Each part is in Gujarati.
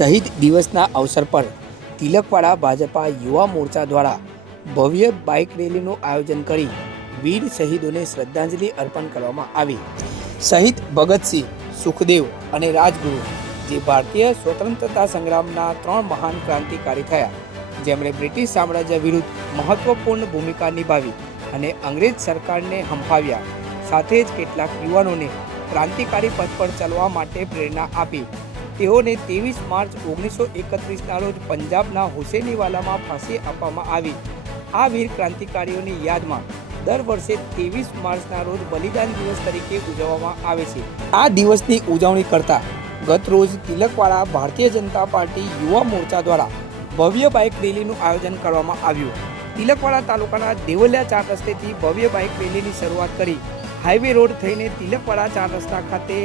શહીદ દિવસના અવસર પર તિલકવાડા ભાજપા યુવા મોરચા દ્વારા ભવ્ય બાઇક રેલીનું આયોજન કરી વીર શહીદોને શ્રદ્ધાંજલિ અર્પણ કરવામાં આવી। શહીદ ભગતસિંહ, સુખદેવ અને રાજગુરુ જે ભારતીય સ્વતંત્રતા સંગ્રામના 3 મહાન ક્રાંતિકારી થયા, જેમણે બ્રિટિશ સામ્રાજ્ય વિરુદ્ધ મહત્વપૂર્ણ ભૂમિકા નિભાવી અને અંગ્રેજ સરકારને હંફાવ્યા, સાથે જ કેટલાક યુવાનોને ક્રાંતિકારી પથ પર ચાલવા માટે પ્રેરણા આપી। તેઓને 23 માર્ચ 1931ના રોજ પંજાબના હુસેનીવાલામાં ફાંસી આપવામાં આવી। આ વીર ક્રાંતિકારીઓની યાદમાં દર વર્ષે 23 માર્ચના રોજ બલિદાન દિવસ તરીકે ઉજવવામાં આવે છે। આ દિવસની ઉજવણી કરતા ગત રોજ તિલકવાડા ભારતીય જનતા પાર્ટી યુવા મોરચા દ્વારા ભવ્ય બાઇક રેલીનું આયોજન કરવામાં આવ્યું। તિલકવાડા તાલુકાના દેવલિયા 4 રસ્તેથી ભવ્ય બાઇક રેલીની શરૂઆત કરી હાઈવે રોડ થઈને તિલકવાડા 4 રસ્તા ખાતે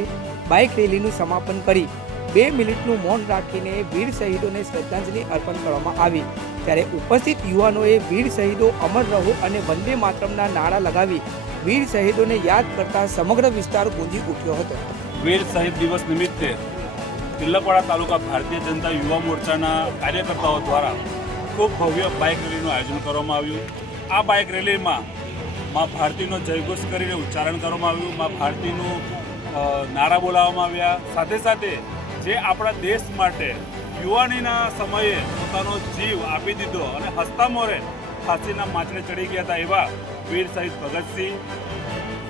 બાઇક રેલીનું સમાપન કરી 2 મિનિટનું મૌન રાખીને વીર શહીદોને શ્રદ્ધાંજલિ અર્પણ કરવામાં આવી। ત્યારે ઉપસ્થિત યુવાનોએ વીર શહીદો અમર રહો અને વંદે માતરમના નારા લગાવી વીર શહીદોને યાદ કરતા સમગ્ર વિસ્તાર ગુંજી ઉઠ્યો હતો। વીર શહીદ દિવસ નિમિત્તે તિલકવાડા તાલુકા ભારતીય જનતા યુવા મોરચાના કાર્યકર્તાઓ દ્વારા ખૂબ ભવ્ય બાઇક રેલીનું આયોજન કરવામાં આવ્યું। આ બાઇક રેલીમાં મા ભારતીનો જયઘોષ કરીને ઉચ્ચારણ કરવામાં આવ્યું, મા ભારતીનું નારા બોલાવવામાં આવ્યા। સાથે સાથે જે આપણા દેશ માટે યુવાનીના સમયે પોતાનો જીવ આપી દીધો અને હસતા મોરે ફાંસીના માંચડે ચડી ગયા હતા એવા વીર શહીદ ભગતસિંહ,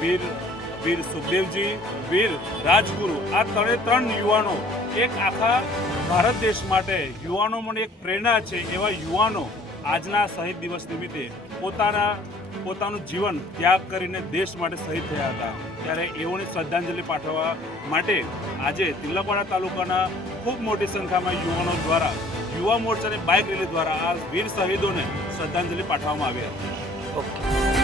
વીર સુખદેવજી, વીર રાજગુરુ, આ 3 યુવાનો એક આખા ભારત દેશ માટે યુવાનો મને એક પ્રેરણા છે। એવા યુવાનો આજના શહીદ દિવસ નિમિત્તે પોતાનું જીવન ત્યાગ કરીને દેશ માટે શહીદ થયા હતા। ત્યારે એઓને શ્રદ્ધાંજલિ પાઠવવા માટે આજે તિલકવાડા તાલુકાના ખૂબ મોટી સંખ્યામાં યુવાનો દ્વારા યુવા મોરચાની બાઇક રેલી દ્વારા આ વીર શહીદોને શ્રદ્ધાંજલિ પાઠવવામાં આવી હતી।